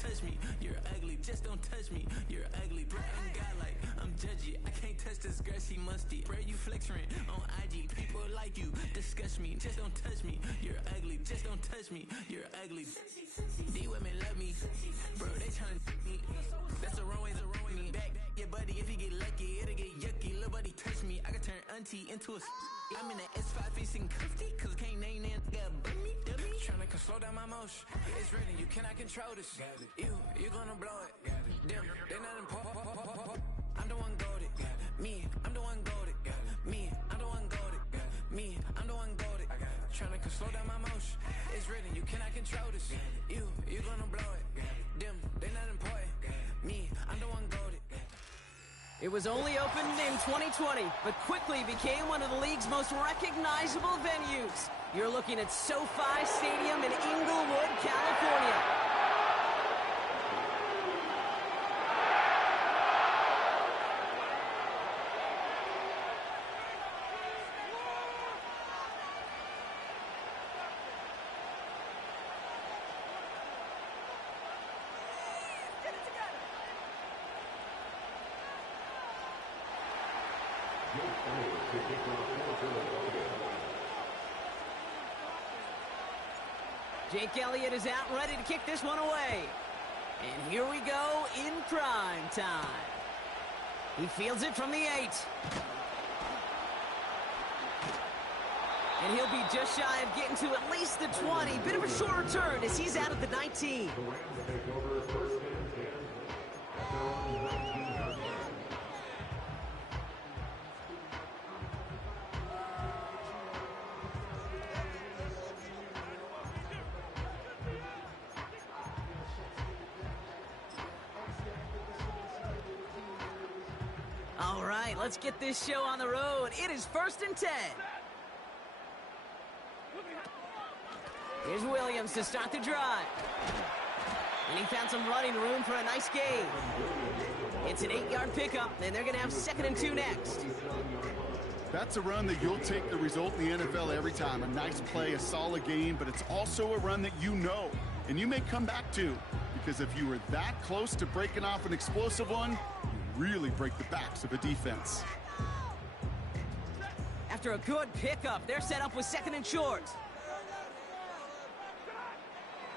touch me. You're ugly, just don't touch me. You're ugly, bro. I'm godlike, I'm judgy. I can't touch this girl, she musty. Bro, you flexing on IG. People like you disgust me. Just don't touch me. You're ugly, just don't touch me. You're ugly. These women love me, bro. They tryna me. That's the wrong way, the wrong way. Back your buddy, if he get lucky, it'll get yucky. Little buddy touch me, I can turn auntie into a. I'm in the S5 facing cuffy, cause I can't name that nigga me. Tryna slow down my motion. It's written, you cannot control this. You gonna blow it. Them, they not important. I'm the one goaded. Me, I'm the one goaded. Me, I'm the one goaded. Me, I'm the one goaded. Tryna slow down my motion. It's written, you cannot control this. You gonna blow it. Them, they not important. Me, I'm the one goaded. It was only opened in 2020, but quickly became one of the league's most recognizable venues. You're looking at SoFi Stadium in Inglewood, California. Jake Elliott is out, ready to kick this one away. And here we go in prime time. He fields it from the 8. And he'll be just shy of getting to at least the 20. Bit of a short return as he's out at the 19. All right, let's get this show on the road. It is 1st and 10. Here's Williams to start the drive. And he found some running room for a nice gain. It's an 8-yard pickup, and they're going to have 2nd and 2 next. That's a run that you'll take the result in the NFL every time. A nice play, a solid gain, but it's also a run that you know, and you may come back to. Because if you were that close to breaking off an explosive one, you really break the backs of a defense. After a good pickup, they're set up with 2nd and short.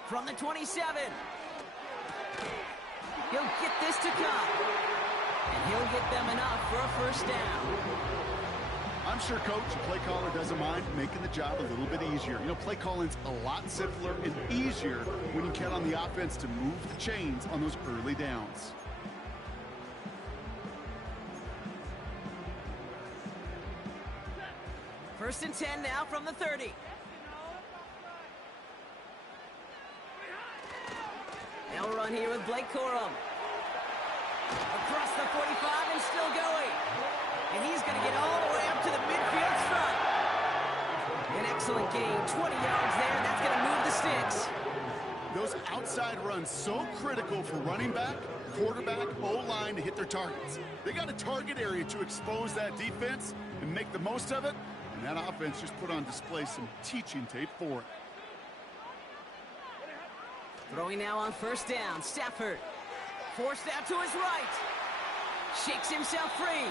From the 27. He'll get this to come. And he'll get them enough for a 1st down. I'm sure coach and play caller doesn't mind making the job a little bit easier. You know, play calling's a lot simpler and easier when you count on the offense to move the chains on those early downs. First and 10 now from the 30. They'll run here with Blake Corum. Across the 45 and still going. And he's going to get all the way up to the midfield stripe. An excellent gain, 20 yards there, and that's going to move the sticks. Those outside runs so critical for running back, quarterback, O-line to hit their targets. They got a target area to expose that defense and make the most of it. And that offense just put on display some teaching tape for it. Throwing now on 1st down, Stafford. Forced out to his right. Shakes himself free.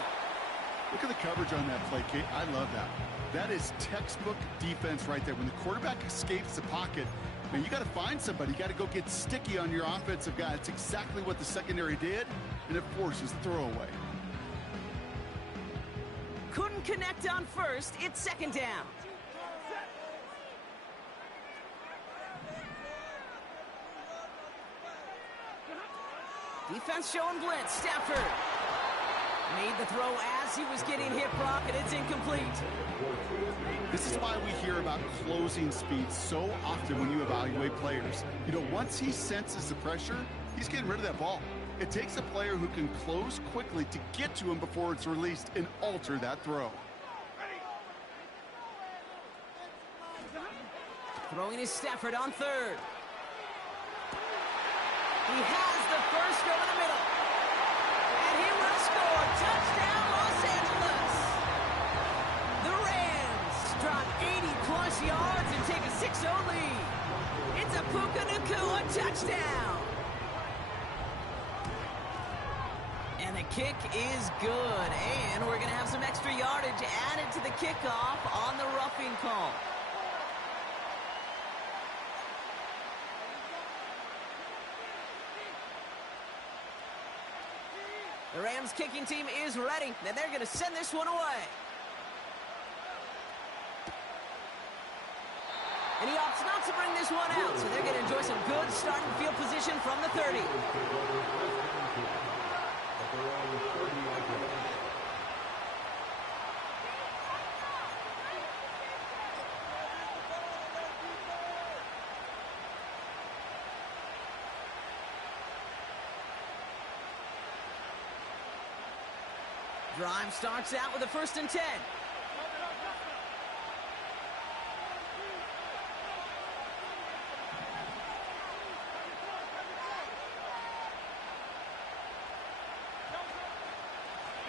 Look at the coverage on that play, Kate. I love that. That is textbook defense right there. When the quarterback escapes the pocket, man, you got to find somebody. You got to go get sticky on your offensive guy. It's exactly what the secondary did, and it forces the throwaway. Couldn't connect on 1st. It's 2nd down. Defense showing blitz. Stafford made the throw as he was getting hit, Brock, and it's incomplete. This is why we hear about closing speed so often when you evaluate players. You know, once he senses the pressure, he's getting rid of that ball. It takes a player who can close quickly to get to him before it's released and alter that throw. Throwing is Stafford on 3rd. He has the first over the middle. And he will score. Touchdown, Los Angeles. The Rams drop 80-plus yards and take a 6-0 lead. It's a Puka Nacua touchdown. onside kick is good. And we're going to have some extra yardage added to the kickoff on the roughing call. The Rams kicking team is ready, and they're going to send this one away. And he opts not to bring this one out, so they're going to enjoy some good starting field position from the 30. Drive starts out with a 1st and 10.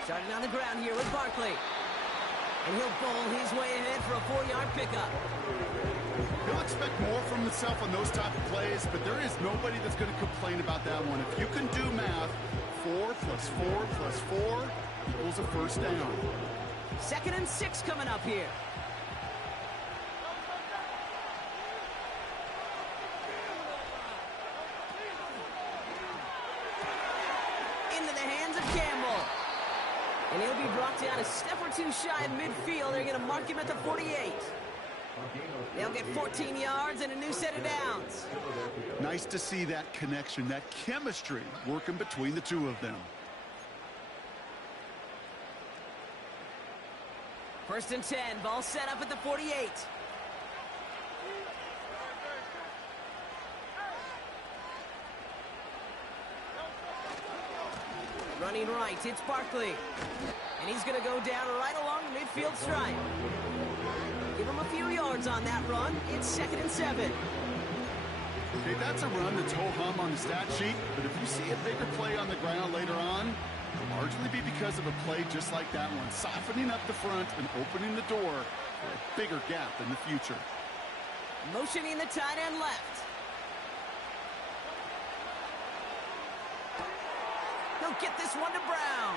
Starting on the ground here with Barkley. And he'll bowl his way ahead for a 4-yard pickup. He'll expect more from himself on those type of plays, but there is nobody that's going to complain about that one. If you can do math, 4 plus 4 plus 4 equals a 1st down. 2nd and 6 coming up here. Into the hands of Campbell. And he'll be brought down a step or two shy of midfield. They're going to mark him at the 48. They'll get 14 yards and a new set of downs. Nice to see that connection, that chemistry working between the two of them. 1st and 10, ball set up at the 48. Running right, it's Barkley. And he's going to go down right along the midfield stripe. Give him a few yards on that run. It's 2nd and 7. Okay, that's a run that's ho-hum on the stat sheet, but if you see a bigger play on the ground later on, it'll largely be because of a play just like that one, softening up the front and opening the door for a bigger gap in the future. Motioning the tight end left. He'll get this one to Brown.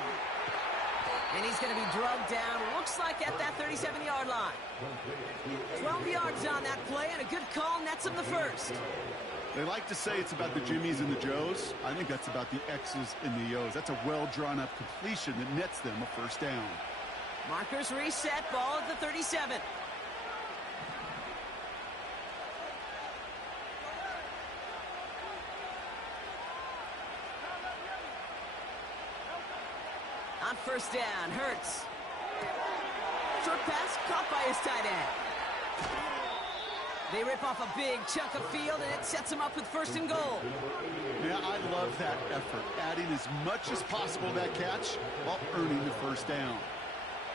And he's going to be drugged down, looks like at that 37-yard line. 12 yards on that play, and a good call nets him the 1st. They like to say it's about the Jimmies and the Joes. I think that's about the X's and the O's. That's a well-drawn-up completion that nets them a 1st down. Markers reset, ball at the 37. On 1st down, Hurts. Short pass caught by his tight end. They rip off a big chunk of field, and it sets them up with 1st and goal. Yeah, I love that effort, adding as much as possible to that catch while earning the 1st down.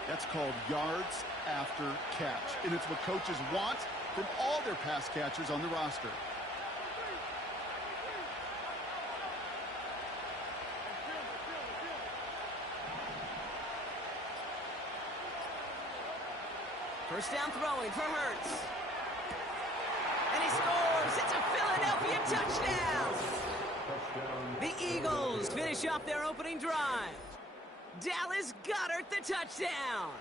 That's called yards after catch, and it's what coaches want from all their pass catchers on the roster. First down throwing for Hurts. And he scores. It's a Philadelphia touchdown. The Eagles finish off their opening drive. Dallas Goedert the touchdown.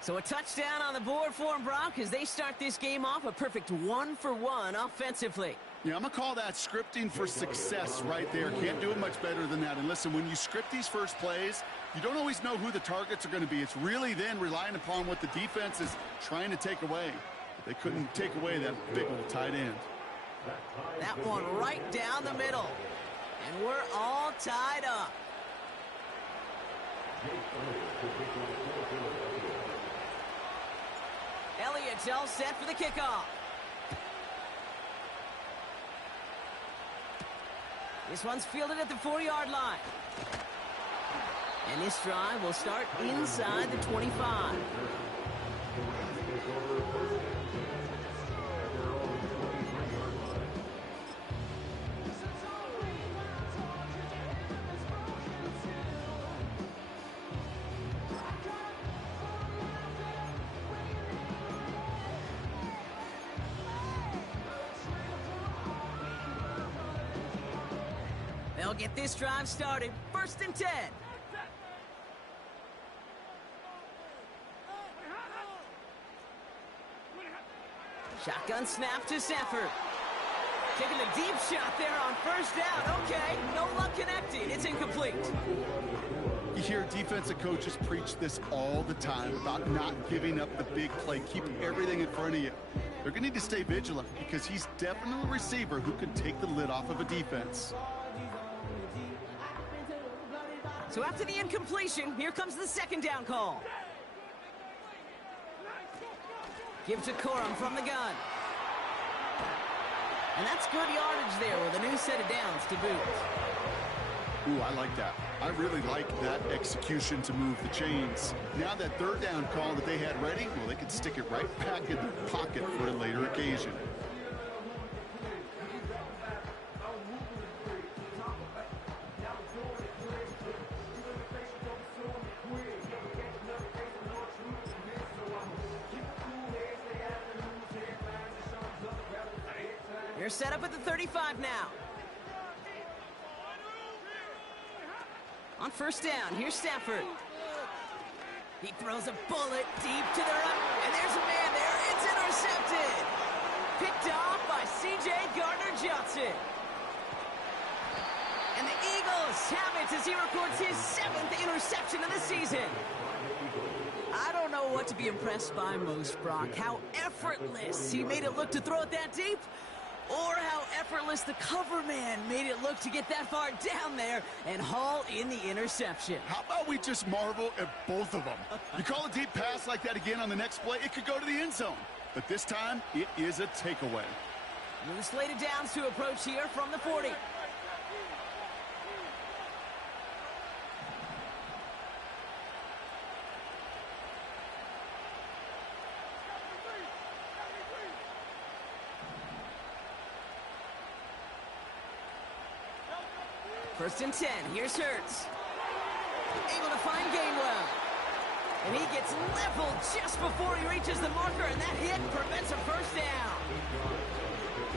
So a touchdown on the board for them, Brock, as they start this game off a perfect 1-for-1 offensively. Yeah, I'm going to call that scripting for success right there. Can't do it much better than that. And listen, when you script these first plays, you don't always know who the targets are going to be. It's really then relying upon what the defense is trying to take away. But they couldn't take away that big old tight end. That one right down the middle. And we're all tied up. Elliott's all set for the kickoff. This one's fielded at the 4-yard line. And this drive will start inside the 25. They'll They'll get this drive started. 1st and 10. Shotgun snap to Stafford. Taking a deep shot there on 1st down. Okay, no luck connecting. It's incomplete. You hear defensive coaches preach this all the time about not giving up the big play. Keep everything in front of you. They're going to need to stay vigilant because he's definitely a receiver who can take the lid off of a defense. So after the incompletion, here comes the 2nd down call. Give to Corum from the gun. And that's good yardage there with a new set of downs to boot. Ooh, I like that. I really like that execution to move the chains. Now that 3rd down call that they had ready, well, they could stick it right back in their pocket for a later occasion. They're set up at the 35 now. On 1st down, here's Stafford. He throws a bullet deep to the right, and there's a man there. It's intercepted. Picked off by C.J. Gardner-Johnson. And the Eagles have it as he records his 7th interception of the season. I don't know what to be impressed by most, Brock. How effortless he made it look to throw it that deep, or how effortless the cover man made it look to get that far down there and haul in the interception. How about we just marvel at both of them? You call a deep pass like that again on the next play, it could go to the end zone. But this time, it is a takeaway. New slated downs to approach here from the 40. First and 10, here's Hurts. Able to find Gainwell. And he gets leveled just before he reaches the marker, and that hit prevents a 1st down.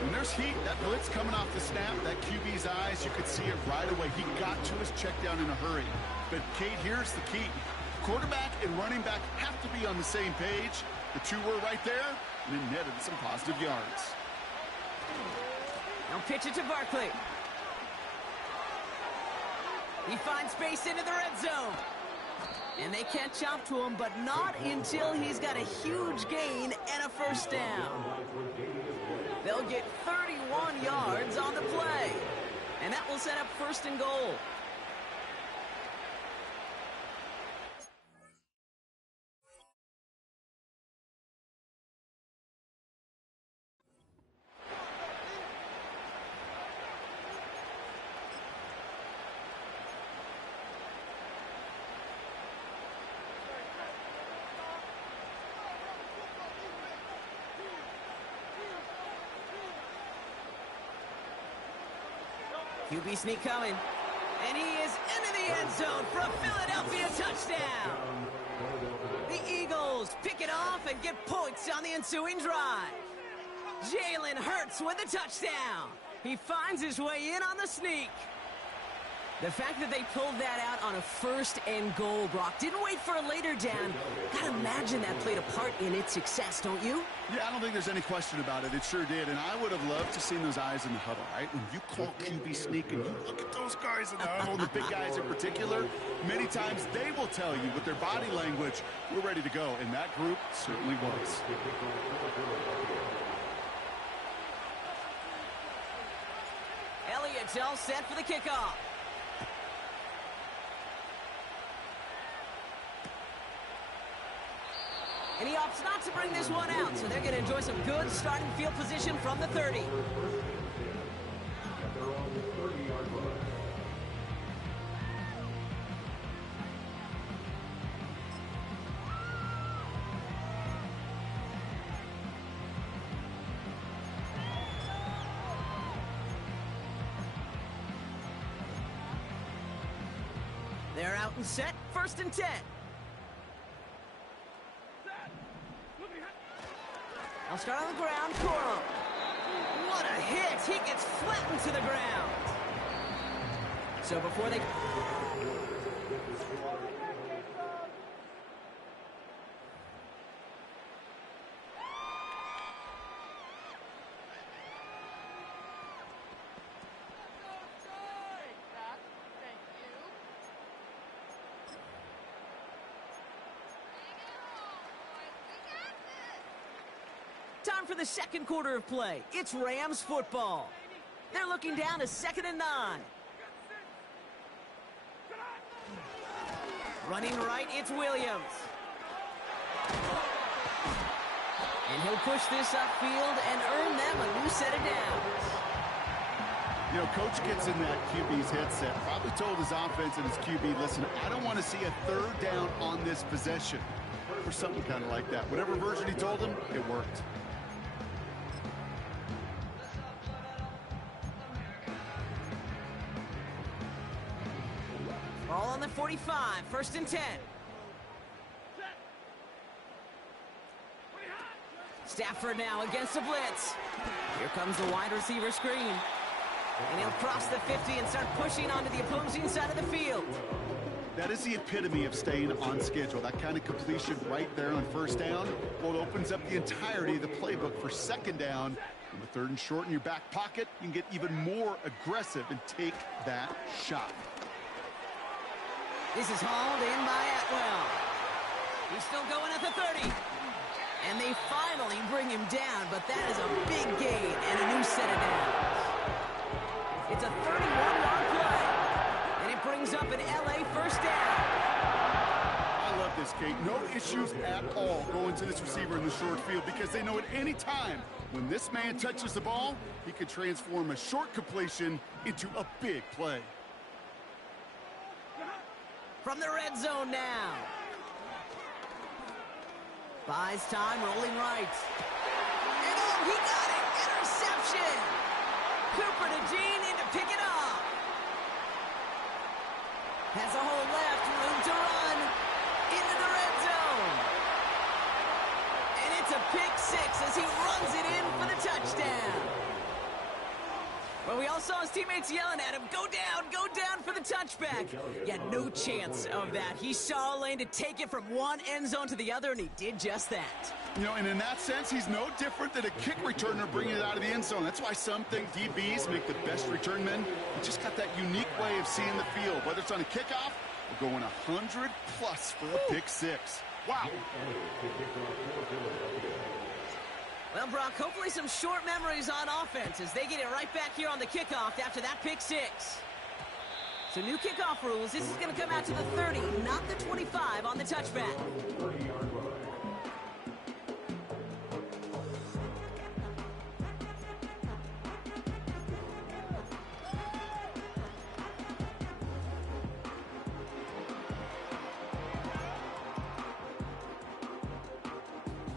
When there's heat, that blitz coming off the snap, that QB's eyes, you could see it right away. He got to his check down in a hurry. But, Kate, here's the key. Quarterback and running back have to be on the same page. The two were right there, and it netted some positive yards. Now pitch it to Barkley. He finds space into the red zone. And they can't chop to him, but not until he's got a huge gain and a 1st down. They'll get 31 yards on the play. And that will set up 1st and goal. QB sneak coming. And he is into the end zone for a Philadelphia touchdown. The Eagles pick it off and get points on the ensuing drive. Jalen Hurts with a touchdown. He finds his way in on the sneak. The fact that they pulled that out on a 1st and goal, Brock, didn't wait for a later down. Gotta imagine that played a part in its success, don't you? Yeah, I don't think there's any question about it. It sure did, and I would have loved to seen those eyes in the huddle, right? When you call QB sneak and you look at those guys in the huddle, the big guys in particular, many times they will tell you with their body language, we're ready to go, and that group certainly was. Elliott's all set for the kickoff. And he opts not to bring this one out, so they're going to enjoy some good starting field position from the 30. They're out and set, 1st and 10. I'll start on the ground, Corum. What a hit! He gets flattened to the ground. So before they... Time for the second quarter of play. It's Rams football. They're looking down to 2nd and 9. Running right, it's Williams. And he'll push this upfield and earn them a new set of downs. You know, coach gets in that QB's headset, probably told his offense and his QB, listen, I don't want to see a 3rd down on this possession. Or something kind of like that. Whatever version he told him, it worked. Ball on the 45, 1st and 10. Stafford now against the blitz. Here comes the wide receiver screen. And he'll cross the 50 and start pushing onto the opposing side of the field. That is the epitome of staying on schedule. That kind of completion right there on 1st down, well, it opens up the entirety of the playbook for 2nd down. And with 3rd and short in your back pocket, you can get even more aggressive and take that shot. This is hauled in by Atwell. He's still going at the 30. And they finally bring him down, but that is a big gain and a new set of downs. It's a 31-yard play, and it brings up an LA 1st down. I love this, Kate. No issues at all going to this receiver in the short field because they know at any time when this man touches the ball, he could transform a short completion into a big play. From the red zone now. Buys time, rolling right. And oh, he got it! Interception! Cooper to Jean in to pick it off. Has a hole left, room to run. Into the red zone. And it's a pick 6 as he runs it in for the touchdown. Well, we all saw his teammates yelling at him, go down for the touchback. He had no chance of that. He saw a lane to take it from one end zone to the other, and he did just that. You know, and in that sense, he's no different than a kick returner bringing it out of the end zone. That's why some think DBs make the best return men. He just got that unique way of seeing the field, whether it's on a kickoff or going 100+ for a pick 6. Wow. Well, Brock, hopefully some short memories on offense as they get it right back here on the kickoff after that pick 6. So new kickoff rules. This is going to come out to the 30, not the 25 on the touchback.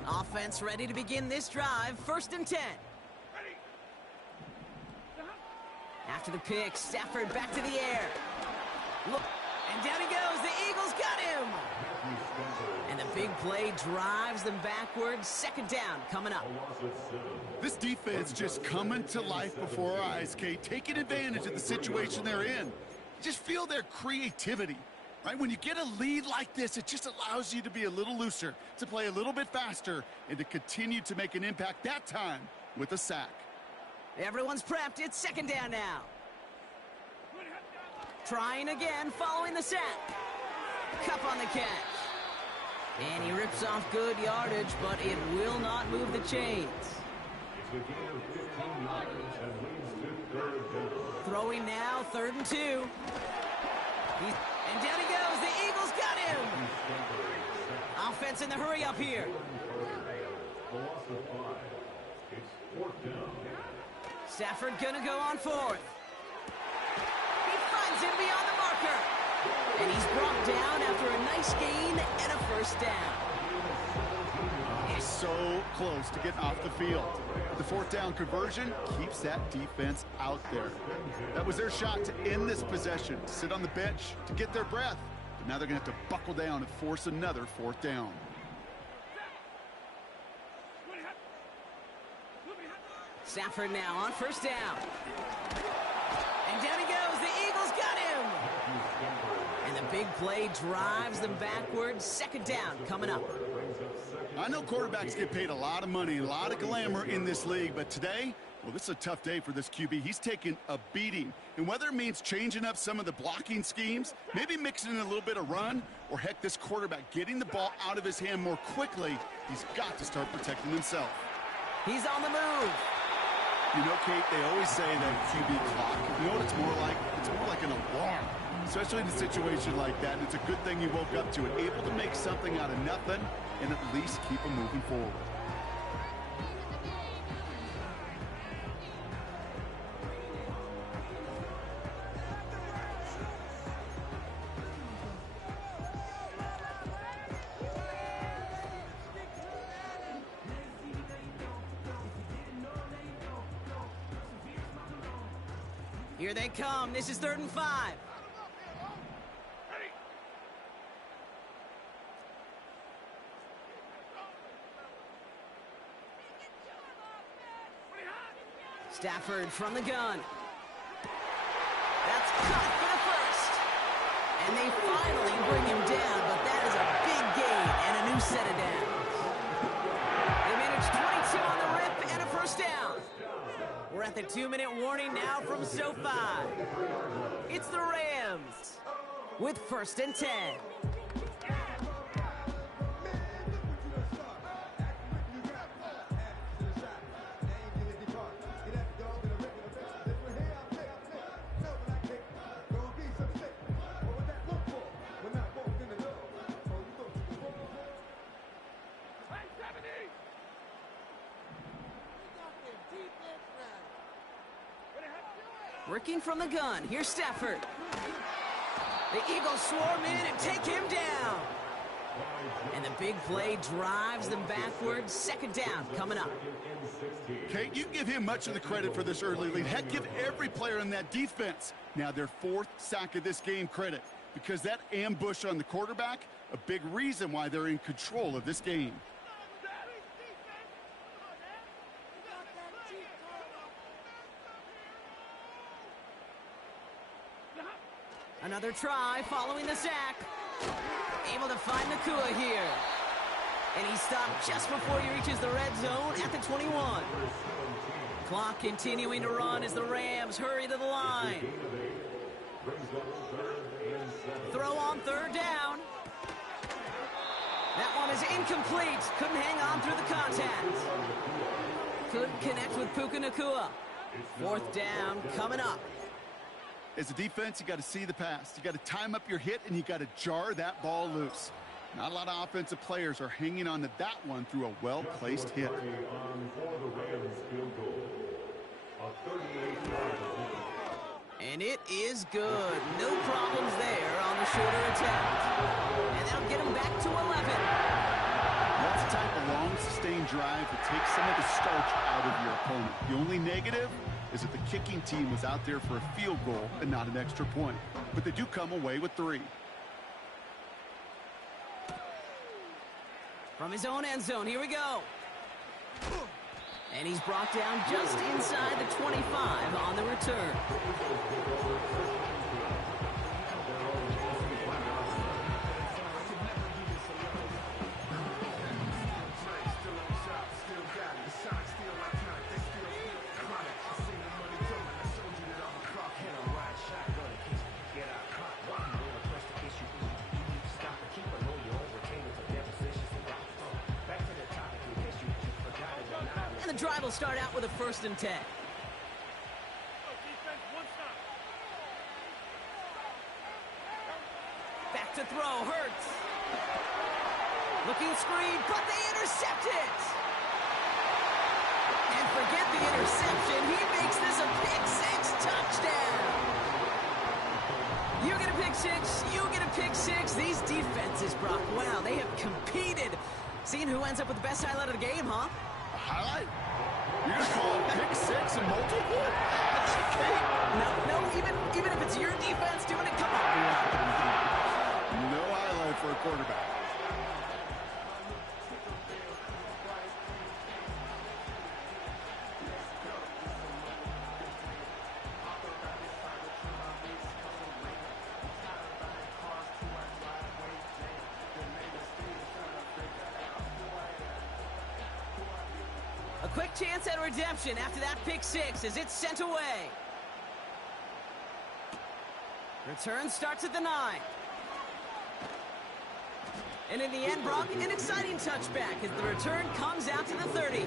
Offense ready to begin this drive. 1st and 10. After the pick, Stafford back to the air. Look, and down he goes. The Eagles got him. And the big play drives them backwards. 2nd down coming up. This defense just coming to life before our eyes, Kate, taking advantage of the situation they're in. Just feel their creativity. Right, when you get a lead like this, it just allows you to be a little looser, to play a little bit faster, and to continue to make an impact that time with a sack. Everyone's prepped. It's 2nd down now. Trying again following the sack. Cup on the catch. And he rips off good yardage, but it will not move the chains. Throwing now, 3rd and 2. And down he goes. The Eagles got him. Offense in the hurry up here. Stafford gonna go on 4th. He finds him beyond the marker. And he's brought down after a nice gain and a 1st down. He's so close to getting off the field. The 4th down conversion keeps that defense out there. That was their shot to end this possession, to sit on the bench, to get their breath. But now they're going to have to buckle down and force another 4th down. Stafford now on 1st down. And down he goes. The Eagles got him. big play drives them backwards. Second down coming up. I know quarterbacks get paid a lot of money, a lot of glamour in this league, but today, well, this is a tough day for this QB. He's taking a beating. And whether it means changing up some of the blocking schemes, maybe mixing in a little bit of run, or heck, this quarterback getting the ball out of his hand more quickly, he's got to start protecting himself. He's on the move. You know, Kate, they always say that QB clock, you know what it's more like? It's more like an alarm, especially in a situation like that. And it's a good thing you woke up to it, able to make something out of nothing and at least keep him moving forward. Here they come. This is 3rd and 5. Stafford from the gun. That's caught for the first. And they finally bring him down, but that is a big gain and a new set of downs. They managed 22 on the rip and a first down. We're at the 2-minute warning now from SoFi. It's the Rams with 1st and 10. Working from the gun. Here's Stafford. The Eagles swarm in and take him down. And the big play drives them backwards. Second down coming up. Kate, you give him much of the credit for this early lead. Heck, give every player in that defense now their 4th sack of this game credit, because that ambush on the quarterback, a big reason why they're in control of this game. Another try following the sack. Able to find Nakua here. And he stopped just before he reaches the red zone at the 21. Clock continuing to run as the Rams hurry to the line. Throw on 3rd down. That one is incomplete. Couldn't hang on through the contact. Couldn't connect with Puka Nakua. 4th down coming up. As a defense, you got to see the pass. You got to time up your hit, and you got to jar that ball loose. Not a lot of offensive players are hanging on to that one through a well-placed hit. And it is good. No problems there on the shorter attempt. And that'll get him back to 11. That's the type of long, sustained drive that takes some of the starch out of your opponent. The only negative is that the kicking team was out there for a field goal and not an extra point. But they do come away with 3. From his own end zone, here we go. And he's brought down just inside the 25 on the return. The drive will start out with a 1st and 10. Back to throw, Hurts. Looking screen, but they intercept it. And forget the interception. He makes this a pick-6 touchdown. You get a pick-6, you get a pick-6. These defenses, Brock, wow, they have competed. Seeing who ends up with the best highlight of the game, huh? Highlight? You're going to call it pick-6 and multiple? No, even if it's your defense doing it, come on. No highlight for a quarterback. quick chance at redemption after that pick six as it's sent away. Return starts at the 9. And in the end, Brock, an exciting touchback as the return comes out to the 30.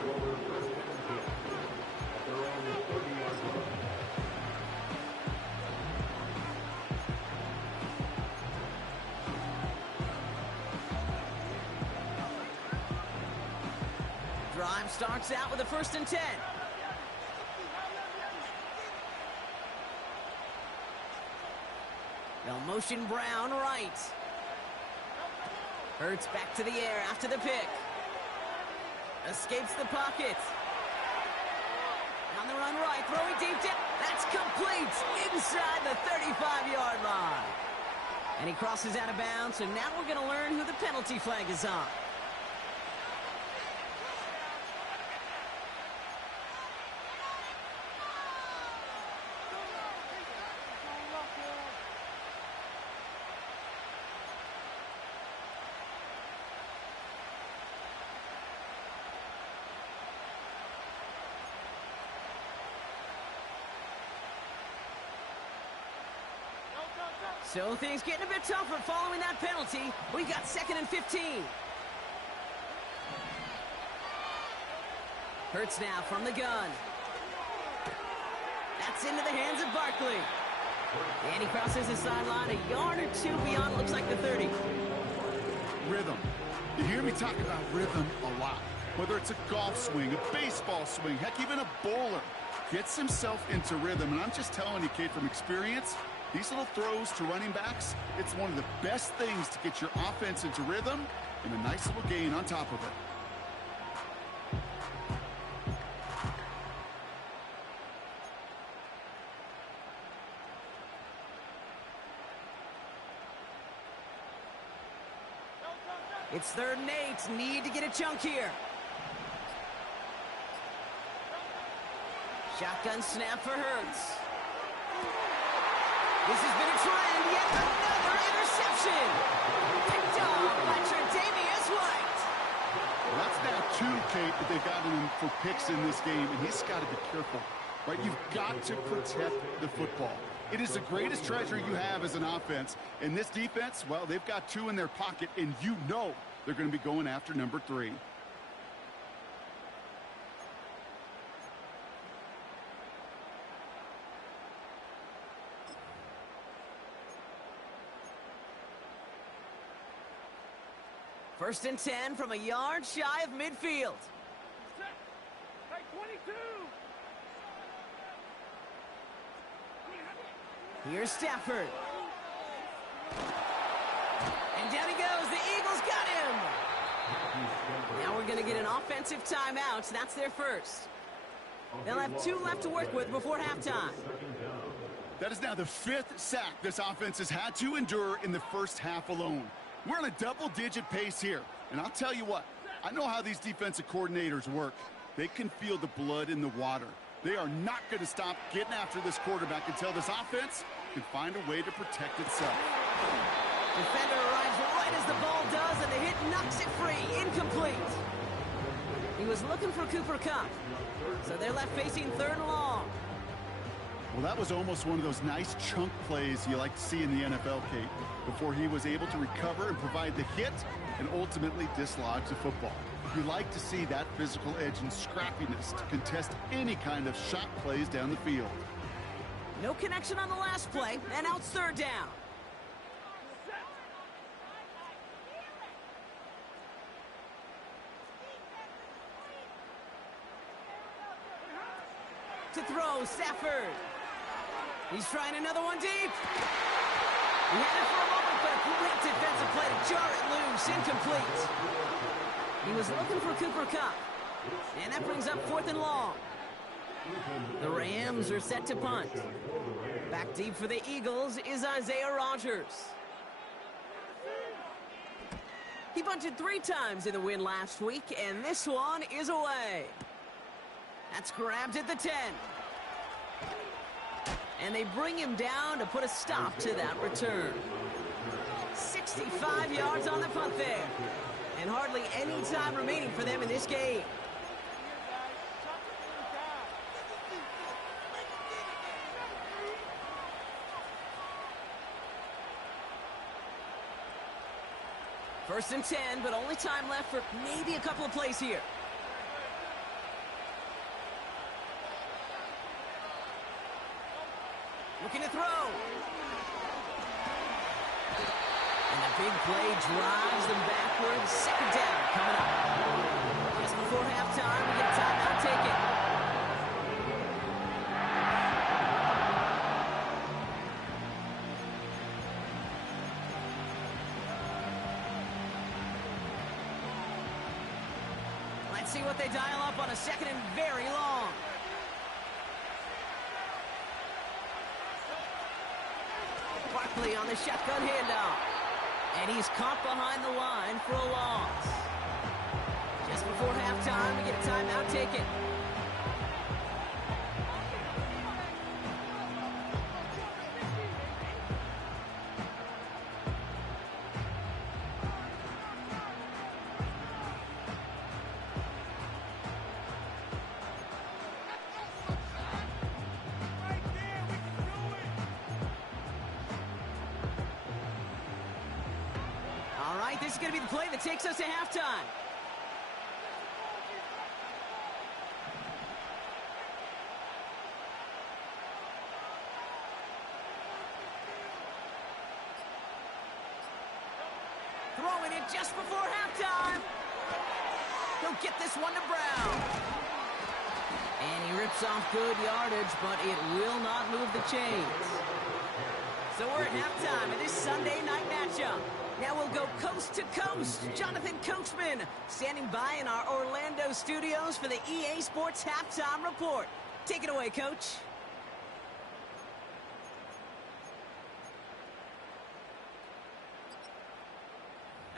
Drive starts out with a 1st and 10. They'll motion Brown right. Hurts back to the air after the pick. Escapes the pocket. On the run right, throwing deep down. That's complete inside the 35-yard line. And he crosses out of bounds, so now we're going to learn who the penalty flag is on. So things getting a bit tougher following that penalty. We got 2nd and 15. Hurts now from the gun. That's into the hands of Barkley. And he crosses the sideline a yard or two beyond, looks like the 30. Rhythm. You hear me talk about rhythm a lot. Whether it's a golf swing, a baseball swing, heck, even a bowler. Gets himself into rhythm. And I'm just telling you, kid, from experience, these little throws to running backs, it's one of the best things to get your offense into rhythm and a nice little gain on top of it. It's 3rd and 8. Need to get a chunk here. Shotgun snap for Hurts. This has been a trend. Yet another interception. Picked off by Tre'Davious White. Well, that's now 2, Kate, that they've gotten him for picks in this game, and he's got to be careful, right? You've got to protect the football. It is the greatest treasure you have as an offense. And this defense, well, they've got 2 in their pocket, and you know they're going to be going after number 3. First and 10 from a yard shy of midfield. Hey, 22. Here's Stafford. And down he goes. The Eagles got him. Now we're going to get an offensive timeout. That's their first. They'll have 2 left to work with before halftime. That is now the 5th sack this offense has had to endure in the first half alone. We're on a double-digit pace here. And I'll tell you what, I know how these defensive coordinators work. They can feel the blood in the water. They are not going to stop getting after this quarterback until this offense can find a way to protect itself. Defender arrives right as the ball does, and the hit knocks it free. Incomplete. He was looking for Cooper Kupp. So they're left facing 3rd and long. Well, that was almost one of those nice chunk plays you like to see in the NFL, Kate, before he was able to recover and provide the hit and ultimately dislodge the football. You like to see that physical edge and scrappiness to contest any kind of shot plays down the field. No connection on the last play, and now it's 3rd down. To throw, Stafford. He's trying another one deep. He had it for a moment, but a great defensive play to jar it loose. Incomplete. He was looking for Cooper Kupp. And that brings up 4th and long. The Rams are set to punt. Back deep for the Eagles is Isaiah Rodgers. He bunted 3 times in the win last week, and this one is away. That's grabbed at the 10. And they bring him down to put a stop to that return. 65 yards on the punt there. And hardly any time remaining for them in this game. First and 10, but only time left for maybe a couple of plays here. Looking to throw. And a big play drives them backwards. Second down coming up. Just before halftime, we get a timeout taken. Let's see what they dial up on a second and very long. Barkley on the shotgun handoff. And he's caught behind the line for a loss. Just before halftime, we get a timeout taken. All right, this is going to be the play that takes us to halftime. Throwing it just before halftime. He'll get this one to Brown. And he rips off good yardage, but it will not move the chains. So we're at halftime of this Sunday night matchup. Now we'll go coast to coast. Jonathan Coachman standing by in our Orlando studios for the EA Sports Halftime Report. Take it away, Coach.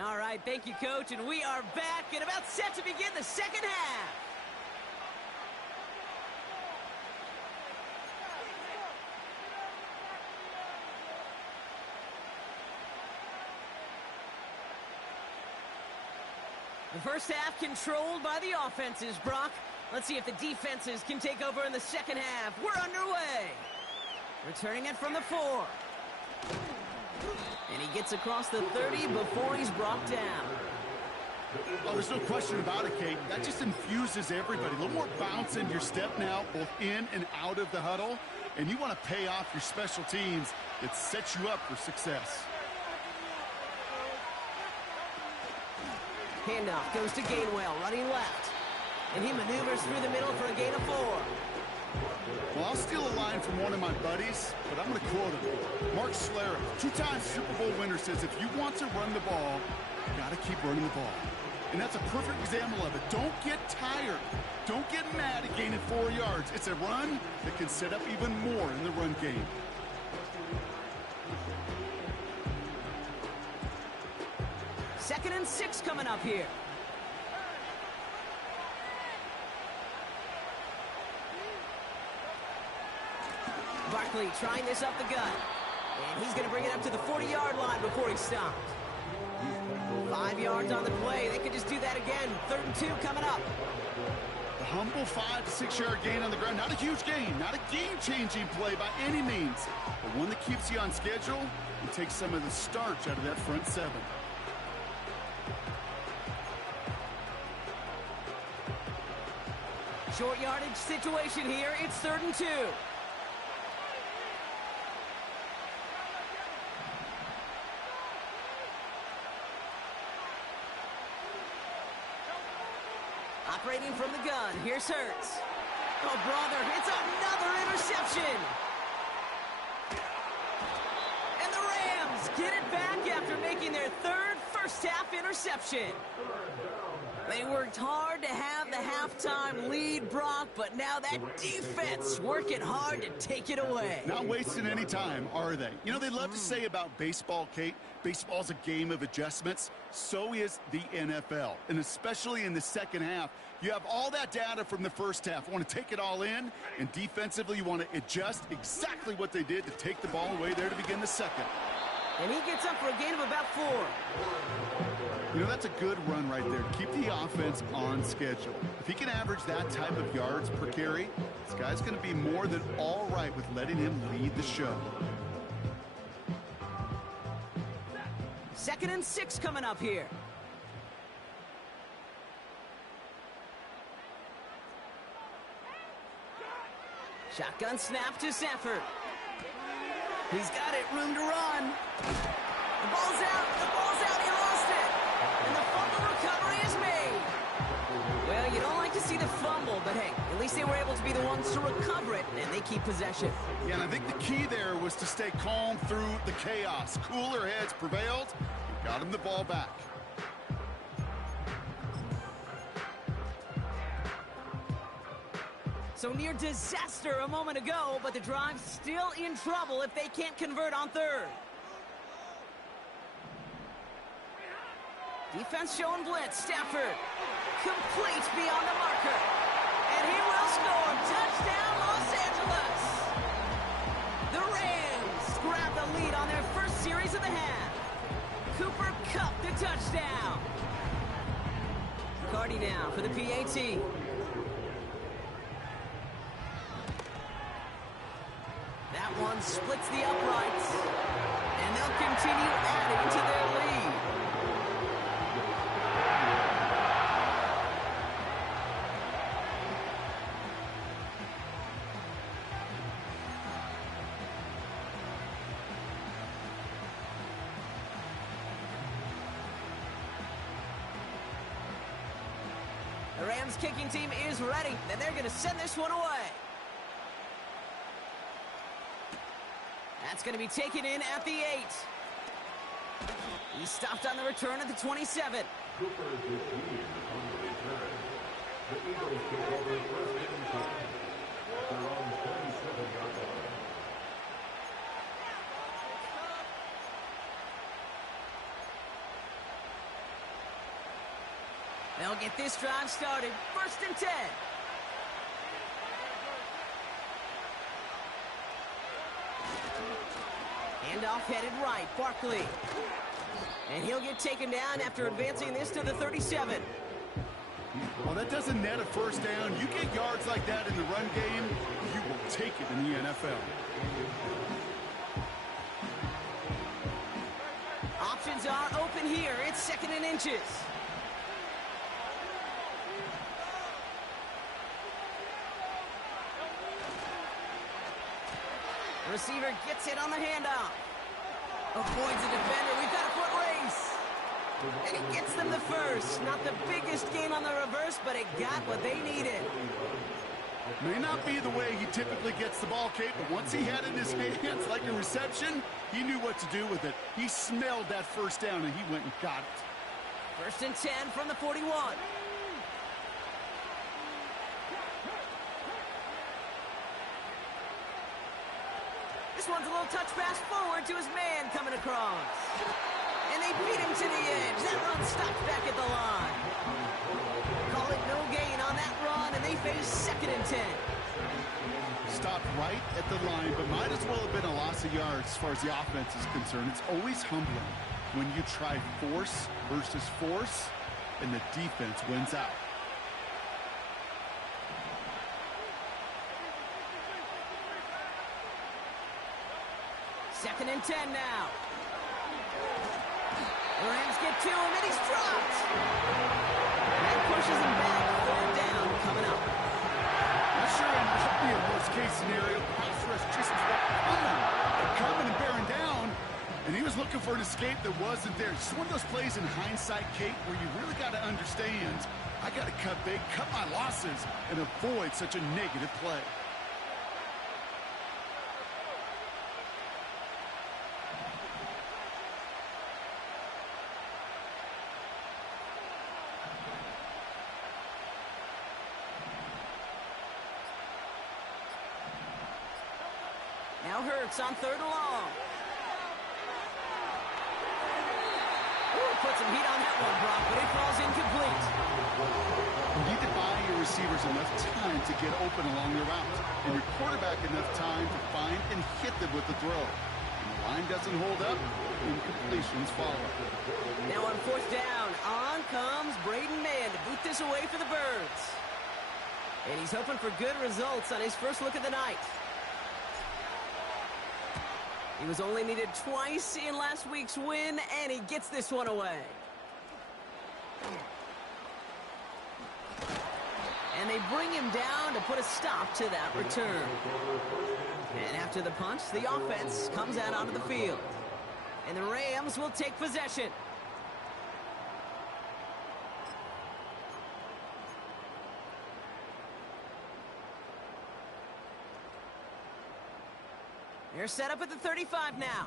All right, thank you, Coach. And we are back and about set to begin the second half. The first half controlled by the offenses, Brock. Let's see if the defenses can take over in the second half. We're underway. Returning it from the 4. And he gets across the 30 before he's brought down. Oh, there's no question about it, Kate. That just infuses everybody. A little more bounce in your step now, both in and out of the huddle. And you want to pay off your special teams. It sets you up for success. Handoff goes to Gainwell, running left. And he maneuvers through the middle for a gain of 4. Well, I'll steal a line from one of my buddies, but I'm going to quote him. Mark Schlereth, 2-time Super Bowl winner, says if you want to run the ball, you got to keep running the ball. And that's a perfect example of it. Don't get tired. Don't get mad at gaining 4 yards. It's a run that can set up even more in the run game. Second and 6 coming up here. Barkley trying this up the gut. And he's going to bring it up to the 40-yard line before he stops. 5 yards on the play. They could just do that again. 3rd and 2 coming up. The humble 5 to 6 yard gain on the ground. Not a huge gain. Not a game-changing play by any means. But one that keeps you on schedule and takes some of the starch out of that front 7. Short yardage situation here. It's 3rd and 2. Operating from the gun. Here's Hurts. Oh, brother, it's another interception. And the Rams get it back after making their 3rd first-half interception. They worked hard to have the halftime lead, Brock, but now that defense working hard to take it away. Not wasting any time, are they? You know, they love to say about baseball, Kate, baseball's a game of adjustments. So is the NFL, and especially in the second half. You have all that data from the first half. You want to take it all in, and defensively you want to adjust exactly what they did to take the ball away there to begin the second. And he gets up for a gain of about 4. You know, that's a good run right there. Keep the offense on schedule. If he can average that type of yards per carry, this guy's going to be more than all right with letting him lead the show. 2nd and 6 coming up here. Shotgun snap to Sanford. He's got it, room to run. The ball's out, he lost it. And the fumble recovery is made. Well, you don't like to see the fumble, but hey, at least they were able to be the ones to recover it, and they keep possession. Yeah, and I think the key there was to stay calm through the chaos. Cooler heads prevailed, and got him the ball back. So near disaster a moment ago, but the drive's still in trouble if they can't convert on third. Defense showing blitz. Stafford complete beyond the marker. And he will score. Touchdown, Los Angeles. The Rams grab the lead on their first series of the half. Cooper Kupp the touchdown. Cardi down for the PAT. That one splits the uprights, and they'll continue adding to their lead. The Rams kicking team is ready, and they're going to send this one away. That's going to be taken in at the 8. He stopped on the return at the 27. Cooper is the lead on the return. The Eagles take over first and 10 at their own 37-yard line. They'll get this drive started. First and 10. Handoff headed right, Barkley. And he'll get taken down after advancing this to the 37. Well, that doesn't net a first down. You get yards like that in the run game, you will take it in the NFL. Options are open here. It's second and inches. Receiver gets it on the handoff. Avoids a defender. We've got a foot race. And he gets them the first. Not the biggest gain on the reverse, but it got what they needed. May not be the way he typically gets the ball, Kate, but once he had it in his hands like a reception, he knew what to do with it. He smelled that first down, and he went and got it. First and 10 from the 41. This one's a little touch pass forward to his man coming across. And they beat him to the edge. That run stopped back at the line. Call it no gain on that run, and they face second and 10. Stopped right at the line, but might as well have been a loss of yards as far as the offense is concerned. It's always humbling when you try force versus force, and the defense wins out. Second and 10 now. The Rams get to him, and he's dropped. And that pushes him back. Third down coming up. Not sure it might be a worst-case scenario. Pass rush just kept coming and bearing down, and he was looking for an escape that wasn't there. Just one of those plays in hindsight, Kate, where you really got to understand, I got to cut big, cut my losses, and avoid such a negative play. Now Hurts on third and long. Ooh, put some heat on that one, Brock, but it falls incomplete. You need to buy your receivers enough time to get open along the route, and your quarterback enough time to find and hit them with the throw. When the line doesn't hold up, incompletions follow. Now on fourth down, on comes Braden Mann to boot this away for the Birds. And he's hoping for good results on his first look of the night. He was only needed twice in last week's win, and he gets this one away. And And they bring him down to put a stop to that return. And after the punch, the offense comes out onto the field. And the Rams will take possession. They're set up at the 35 now.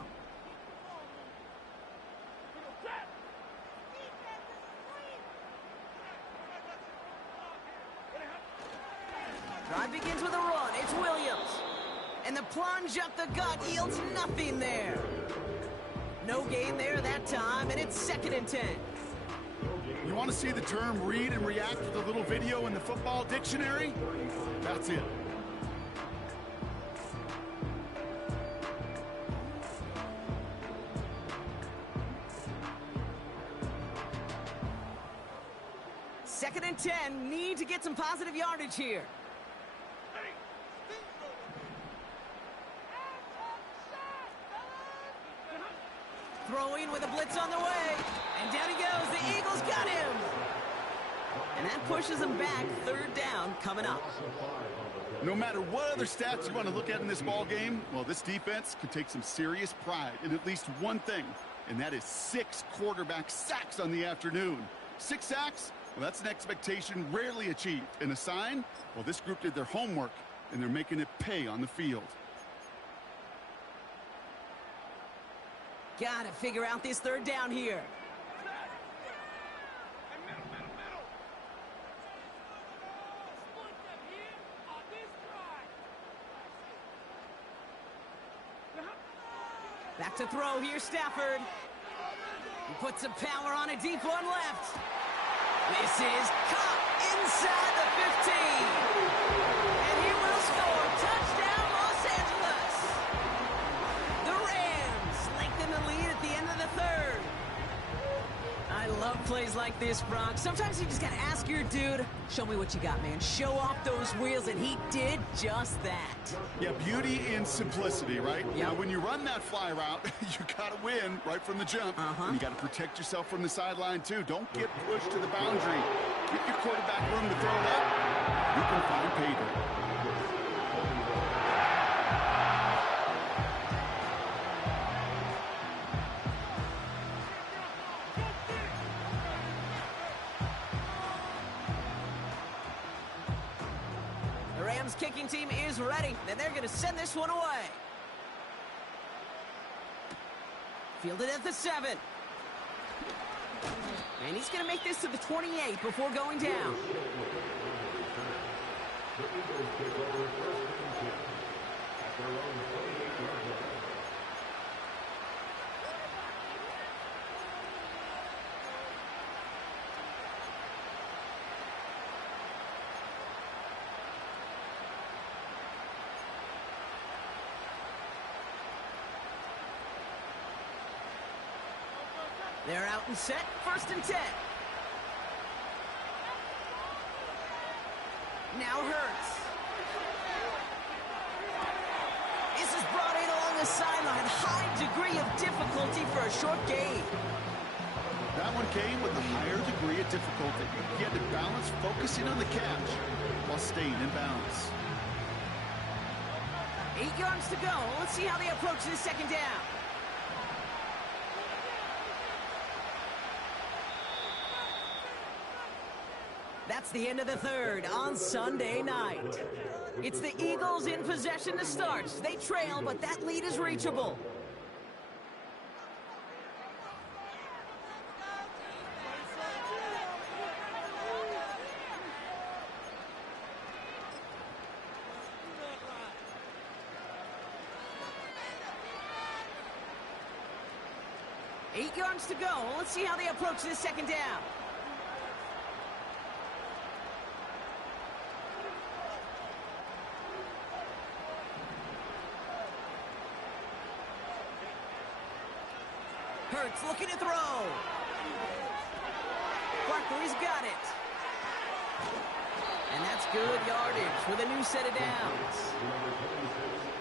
Drive begins with a run. It's Williams. And the plunge up the gut yields nothing there. No gain there that time, and it's 2nd and 10. You want to see the term read and react with a little video in the football dictionary? That's it. Second and 10, need to get some positive yardage here. Throwing with a blitz on the way. And down he goes. The Eagles got him. And that pushes them back. 3rd down coming up. No matter what other stats you want to look at in this ball game, well, this defense could take some serious pride in at least one thing, and that is 6 quarterback sacks on the afternoon. 6 sacks? Well, that's an expectation rarely achieved. And a sign? Well, this group did their homework, and they're making it pay on the field. Gotta figure out this 3rd down here. Back to throw here, Stafford. He puts some power on a deep one left. This is caught inside the 15. And he will score. Touchdown, Los Angeles. The Rams lengthen the lead at the end of the 3rd. I love plays like this, Brock. Sometimes you just got to ask your dude, show me what you got, man. Show off those wheels, and he did just that. Yeah, beauty in simplicity, right? Yep. Now, when you run that fly route, you got to win right from the jump. And you got to protect yourself from the sideline, too. Don't get pushed to the boundary. Give your quarterback room to throw it up. You can find paydirt. Kicking team is ready, and they're going to send this one away. Fielded at the 7. And he's going to make this to the 28 before going down. The Eagles take over 1st and 10 at their own 28-yard line. They're out and set. 1st and 10. Now Hurts. This is brought in along the sideline. High degree of difficulty for a short gain. That one came with a higher degree of difficulty. He had to balance focusing on the catch while staying in balance. 8 yards to go. Let's see how they approach this 2nd down. That's the end of the 3rd on Sunday night. It's the Eagles in possession to start. They trail, but that lead is reachable. Eight yards to go. Let's see how they approach this 2nd down. Hurts looking to throw. Barkley's got it. And that's good yardage with a new set of downs.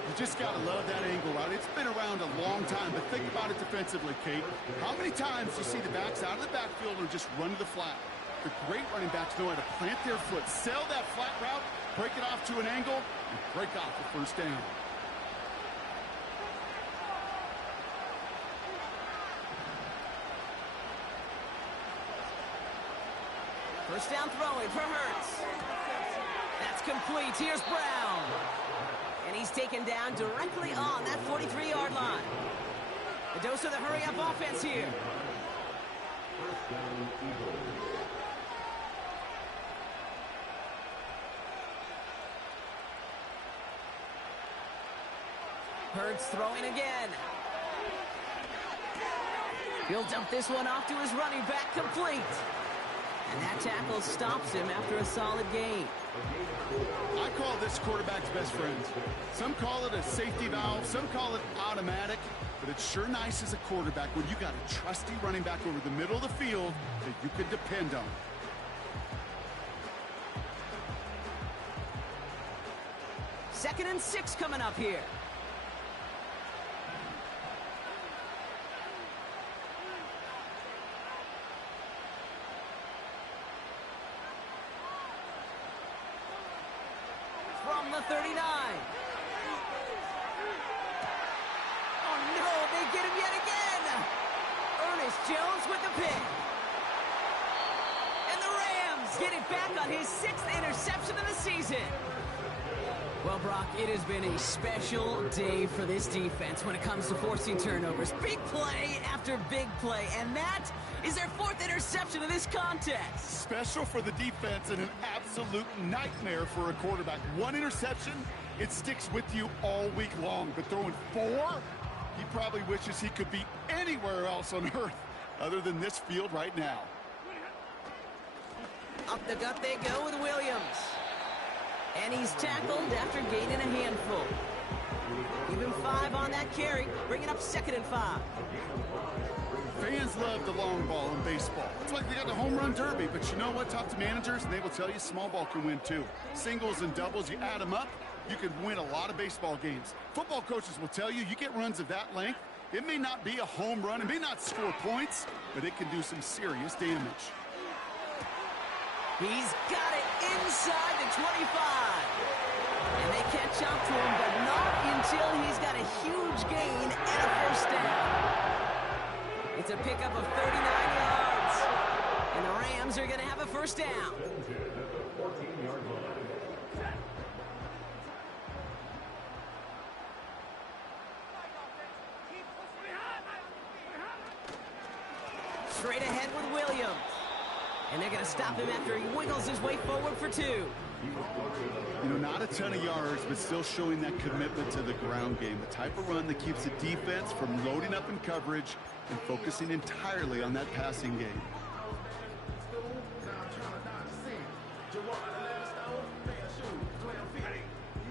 You just got to love that angle route. It's been around a long time, but think about it defensively, Kate. How many times do you see the backs out of the backfield and just run to the flat? The great running backs know how to plant their foot, sell that flat route, break it off to an angle, and break off the first down. First down throwing for Hurts. That's complete. Here's Brown. And he's taken down directly on that 43-yard line. A dose of the hurry-up offense here. First down, Eagles. Hurts throwing again. He'll dump this one off to his running back, complete. And that tackle stops him after a solid gain. I call this quarterback's best friend. Some call it a safety valve, some call it automatic, but it's sure nice as a quarterback when you got a trusty running back over the middle of the field that you can depend on. Second and 6 coming up here. From the 39. Oh no, they get him yet again. Ernest Jones with the pick. And the Rams get it back on his 6th interception of the season. Well, Brock, it has been a special day for this defense when it comes to forcing turnovers. Big play after big play, and that is their 4th interception of this contest. Special for the defense and an absolute nightmare for a quarterback. 1 interception, it sticks with you all week long. But throwing 4, he probably wishes he could be anywhere else on earth other than this field right now. Up the gut they go with Williams. And he's tackled after gaining a handful. Give him 5 on that carry, bringing up 2nd and 5. Fans love the long ball in baseball. It's like they got the home run derby, but you know what? Talk to managers, and they will tell you small ball can win too. Singles and doubles, you add them up, you can win a lot of baseball games. Football coaches will tell you, you get runs of that length, it may not be a home run, it may not score points, but it can do some serious damage. He's got it inside the 25. And they catch up to him, but not until he's got a huge gain and a first down. It's a pickup of 39 yards. And the Rams are going to have a first down. 14-yard line. Straight ahead with Williams. And they're going to stop him after he wiggles his way forward for 2. You know, not a ton of yards, but still showing that commitment to the ground game. The type of run that keeps the defense from loading up in coverage and focusing entirely on that passing game.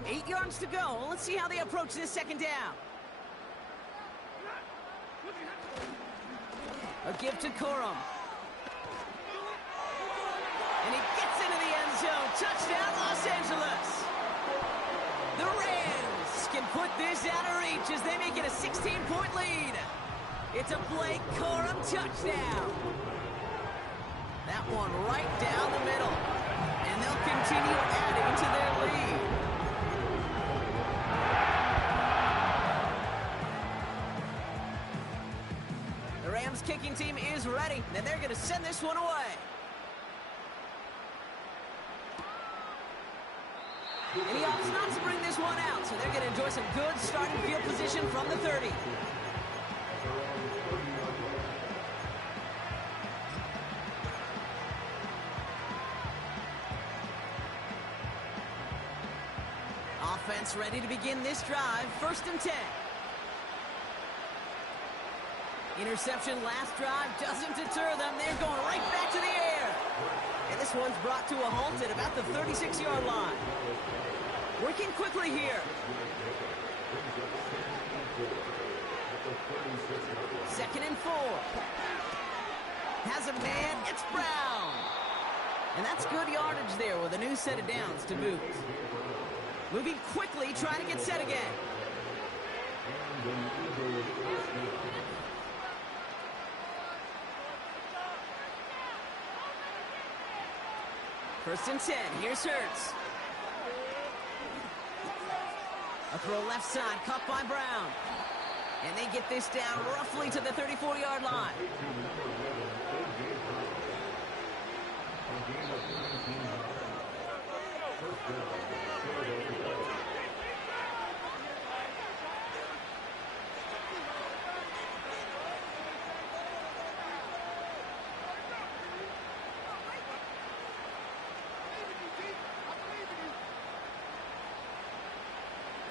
Eight yards to go. Let's see how they approach this second down. A give to Corum. And he gets into the end zone. Touchdown, Los Angeles. The Rams can put this out of reach as they make it a 16-point lead. It's a Blake Corum touchdown. That one right down the middle. And they'll continue adding to their lead. The Rams kicking team is ready, and they're going to send this one away. And he opts not to bring this one out, so they're going to enjoy some good starting field position from the 30. Offense ready to begin this drive, 1st and 10. Interception last drive doesn't deter them. They're going right back to the air. And this one's brought to a halt at about the 36-yard line. Working quickly here. 2nd and 4. Has a man. It's Brown. And that's good yardage there with a new set of downs to boot. Moving quickly, trying to get set again. First and 10. Here's Hurts. A throw left side, caught by Brown. And they get this down roughly to the 34-yard line.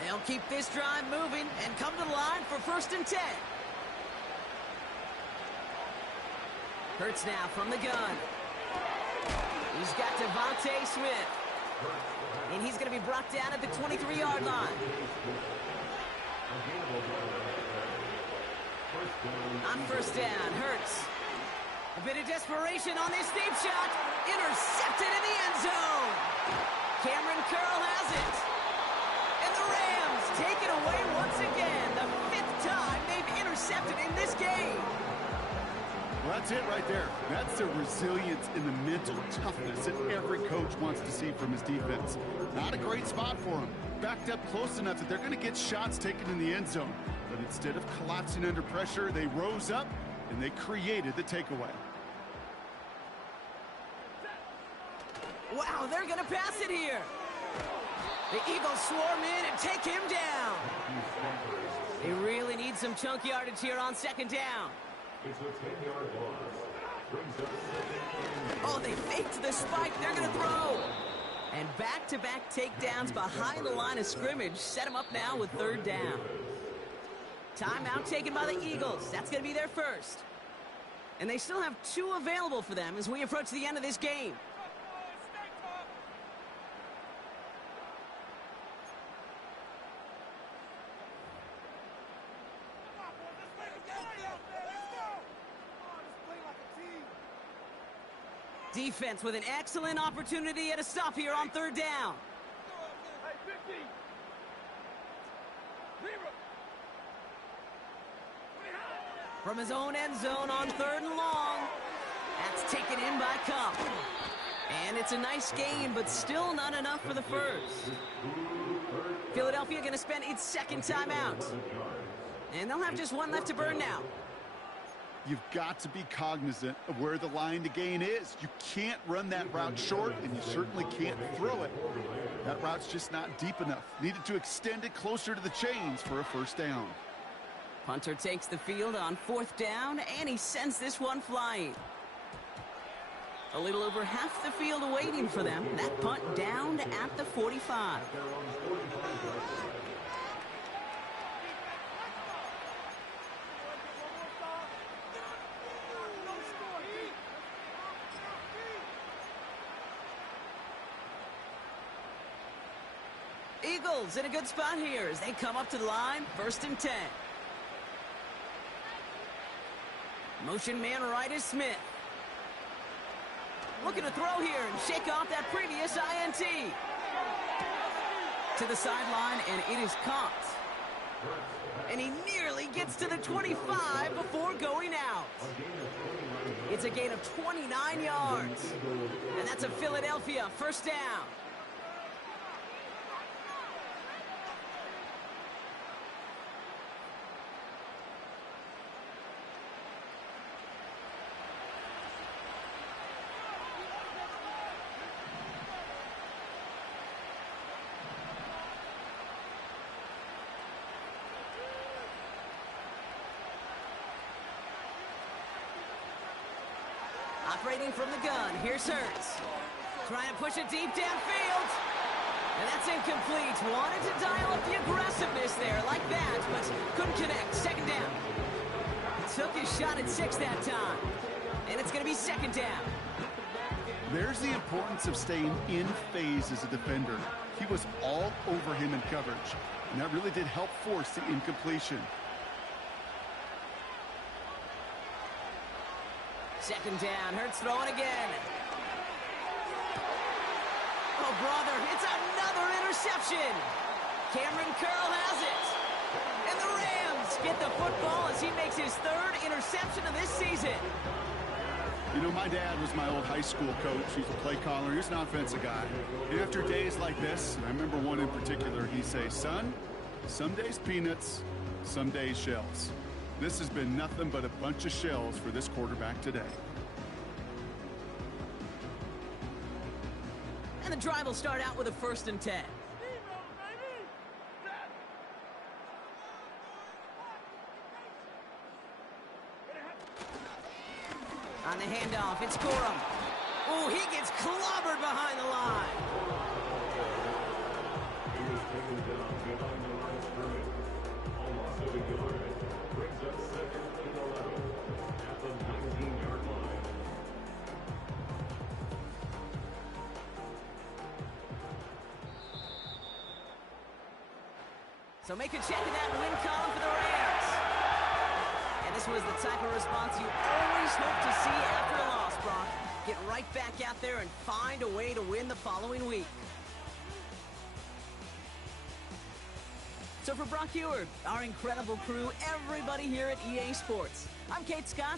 They'll keep this drive moving and come to the line for first and 10. Hurts now from the gun. He's got Devontae Smith. And he's going to be brought down at the 23-yard line. On first down, Hurts. A bit of desperation on this deep shot. Intercepted in the end zone. Cameron Curl has it. And the Rams take it away once again. The 5th time they've intercepted in this game. Well, that's it right there. That's the resilience and the mental toughness that every coach wants to see from his defense. Not a great spot for him. Backed up close enough that they're going to get shots taken in the end zone. But instead of collapsing under pressure, they rose up and they created the takeaway. Wow, they're going to pass it here. The Eagles swarm in and take him down. They really need some chunk yardage here on second down. It's a 10-yard loss. Brings up second. Oh, they faked the spike. They're going to throw. And back-to-back takedowns behind the line of scrimmage set them up now with third down. Timeout taken by the Eagles. That's going to be their first. And they still have 2 available for them as we approach the end of this game. Defense with an excellent opportunity at a stop here on third down. Hey, 50. 0. From his own end zone on third and long. That's taken in by Cup. And it's a nice game, but still not enough for the first. Philadelphia going to spend its second timeout. And they'll have just 1 left to burn now. You've got to be cognizant of where the line to gain is. You can't run that route short, and you certainly can't throw it. That route's just not deep enough. Needed to extend it closer to the chains for a first down. Punter takes the field on 4th down, and he sends this one flying. A little over half the field waiting for them. That punt down at the 45. Eagles in a good spot here as they come up to the line, first and 10. Motion man right is Smith. Looking to throw here and shake off that previous INT. To the sideline, and it is caught. And he nearly gets to the 25 before going out. It's a gain of 29 yards. And that's a Philadelphia first down. Operating from the gun, here's Hurts. Trying to push it deep downfield. And that's incomplete. Wanted to dial up the aggressiveness there like that, but couldn't connect. Second down. Took his shot at 6 that time. And it's going to be second down. There's the importance of staying in phase as a defender. He was all over him in coverage, and that really did help force the incompletion. Second down, Hurts throwing again. Oh, brother, it's another interception. Cameron Curl has it. And the Rams get the football as he makes his 3rd interception of this season. You know, my dad was my old high school coach. He's a play caller. He's an offensive guy. And after days like this, and I remember one in particular, he'd say, son, some days peanuts, some days shells. This has been nothing but a bunch of shells for this quarterback today. And the drive will start out with a 1st and 10. On the handoff, it's Corum. Oh, he gets clobbered behind the line. He was taken down behind the line of scrimmage. A loss of a yard brings up 2nd and 11 at the 19-yard line. So make a check of that win column for the Rams. And this was the type of response you always hope to see after a loss, Brock. Get right back out there and find a way to win the following week. So for Brock Eward, our incredible crew, everybody here at EA Sports, I'm Kate Scott.